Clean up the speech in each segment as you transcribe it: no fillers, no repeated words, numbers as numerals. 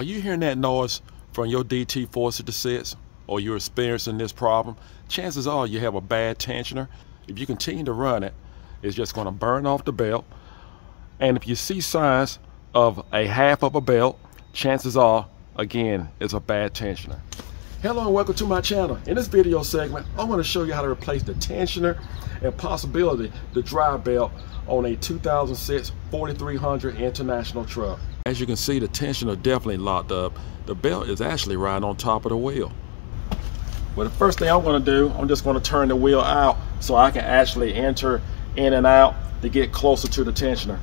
Are you hearing that noise from your DT faucet sets, or you're experiencing this problem? Chances are you have a bad tensioner. If you continue to run it, it's just going to burn off the belt. And if you see signs of a half of a belt, chances are, again, it's a bad tensioner. Hello and welcome to my channel. In this video segment, I'm going to show you how to replace the tensioner and possibility the drive belt on a 2006 4300 International truck. As you can see, the tensioner definitely locked up. The belt is actually right on top of the wheel. Well, the first thing I'm going to do, I'm just going to turn the wheel out so I can actually enter in and out to get closer to the tensioner.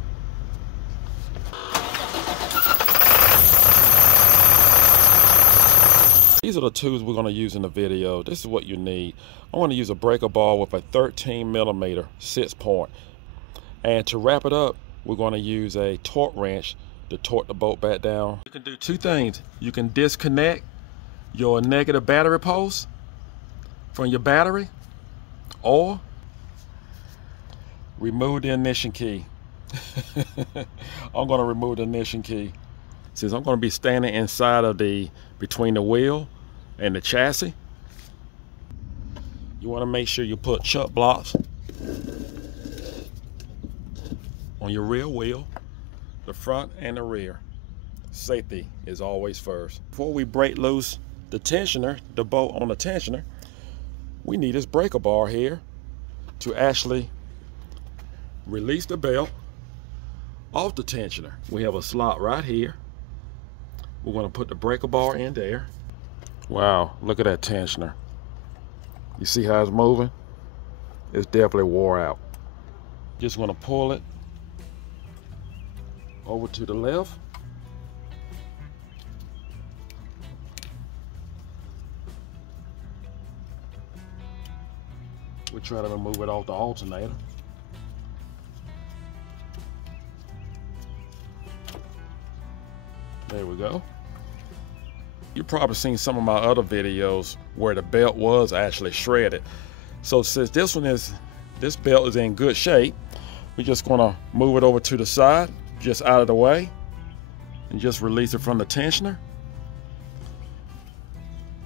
These are the tools we're going to use in the video. This is what you need. I'm going to use a breaker bar with a 13mm 6-point. And to wrap it up, we're going to use a torque wrench to torque the bolt back down. You can do two things. You can disconnect your negative battery post from your battery, or remove the ignition key. I'm going to remove the ignition key. Since I'm going to be standing inside of between the wheel and the chassis, you want to make sure you put chuck blocks on your rear wheel, the front and the rear. Safety is always first. Before we break loose the tensioner, the bolt on the tensioner, we need this breaker bar here to actually release the belt off the tensioner. We have a slot right here. We're going to put the breaker bar in there. Wow, look at that tensioner. You see how it's moving? It's definitely wore out. Just going to pull it over to the left. We try to remove it off the alternator. There we go. You've probably seen some of my other videos where the belt was actually shredded. So since this belt is in good shape, we're just gonna move it over to the side, just out of the way, and just release it from the tensioner.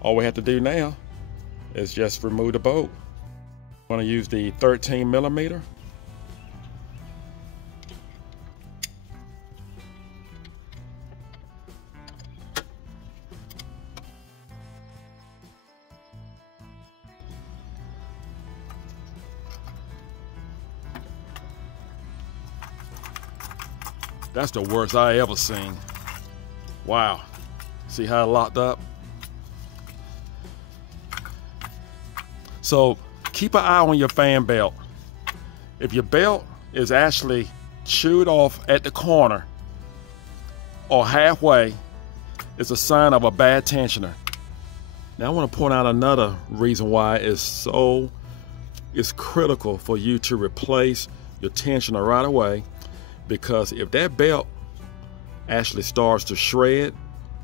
All we have to do now is just remove the bolt. I'm gonna use the 13mm. That's the worst I ever seen. Wow. See how it locked up? So keep an eye on your fan belt. If your belt is actually chewed off at the corner or halfway, it's a sign of a bad tensioner. Now I want to point out another reason why it's critical for you to replace your tensioner right away. Because if that belt actually starts to shred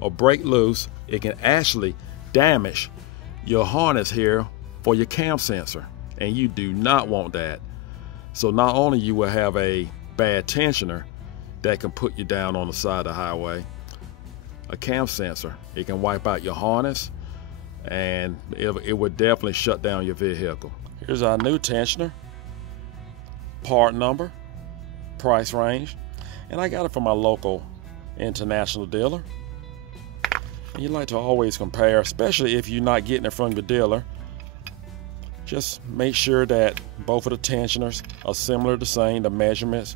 or break loose, it can actually damage your harness here for your cam sensor, and you do not want that. So not only you will have a bad tensioner that can put you down on the side of the highway, a cam sensor, it can wipe out your harness, and it would definitely shut down your vehicle. Here's our new tensioner, part number, price range, and I got it from my local international dealer. And you like to always compare, especially if you're not getting it from your dealer. Just make sure that both of the tensioners are similar, the same, the measurements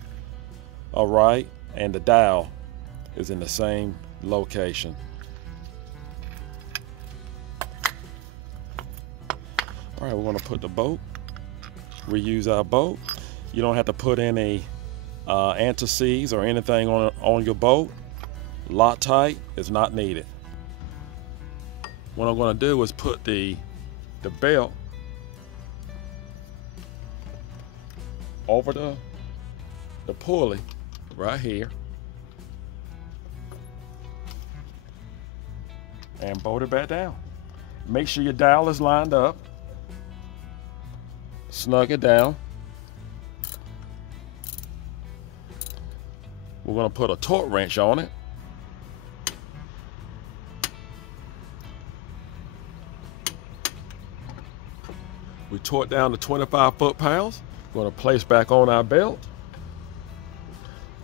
are right, and the dial is in the same location. All right, we're going to put the bolt, reuse our bolt. You don't have to put any anti-seize or anything on your bolt. Loctite is not needed. What I'm going to do is put the belt over the pulley right here and bolt it back down. Make sure your dial is lined up. Snug it down. We're going to put a torque wrench on it. We tore it down to 25 foot-pounds. We're going to place back on our belt.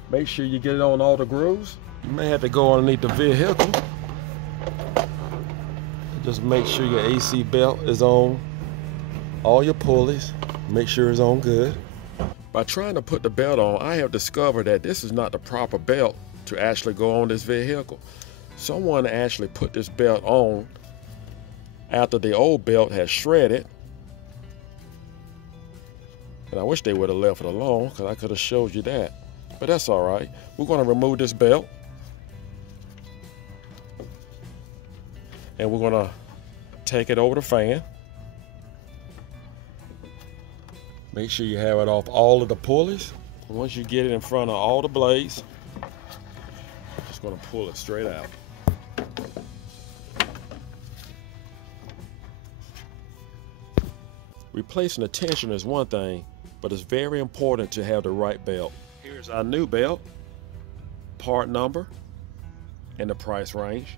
Make sure you get it on all the grooves. You may have to go underneath the vehicle. Just make sure your AC belt is on all your pulleys. Make sure it's on good. By trying to put the belt on, I have discovered that this is not the proper belt to actually go on this vehicle. Someone actually put this belt on after the old belt has shredded. And I wish they would have left it alone, because I could have showed you that. But that's all right. We're going to remove this belt. And we're going to take it over the fan. Make sure you have it off all of the pulleys. Once you get it in front of all the blades, just going to pull it straight out. Replacing the tensioner is one thing, but it's very important to have the right belt. Here's our new belt, part number, and the price range.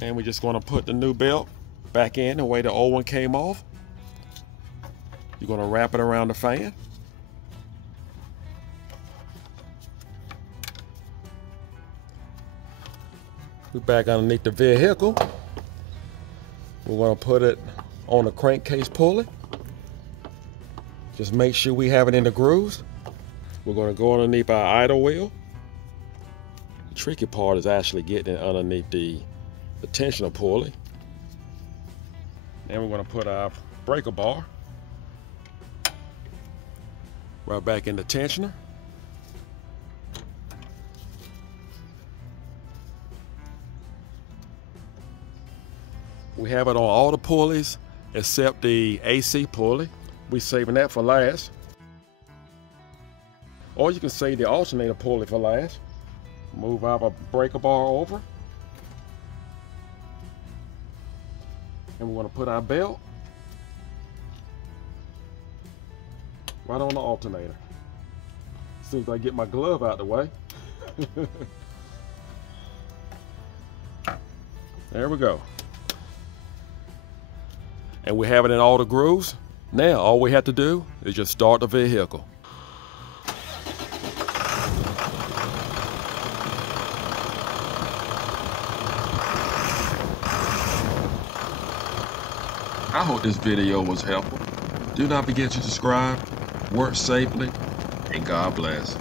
And we're just going to put the new belt back in the way the old one came off. You're going to wrap it around the fan. We're back underneath the vehicle. We're going to put it on the crankcase pulley. Just make sure we have it in the grooves. We're going to go underneath our idle wheel. The tricky part is actually getting it underneath the tensioner pulley. Then we're going to put our breaker bar right back in the tensioner. We have it on all the pulleys except the AC pulley. We're saving that for last. Or you can save the alternator pulley for last. Move our breaker bar over. And we're going to put our belt right on the alternator. As soon as I get my glove out the way. There we go. And we have it in all the grooves. Now all we have to do is just start the vehicle. I hope this video was helpful. Do not forget to subscribe, work safely, and God bless.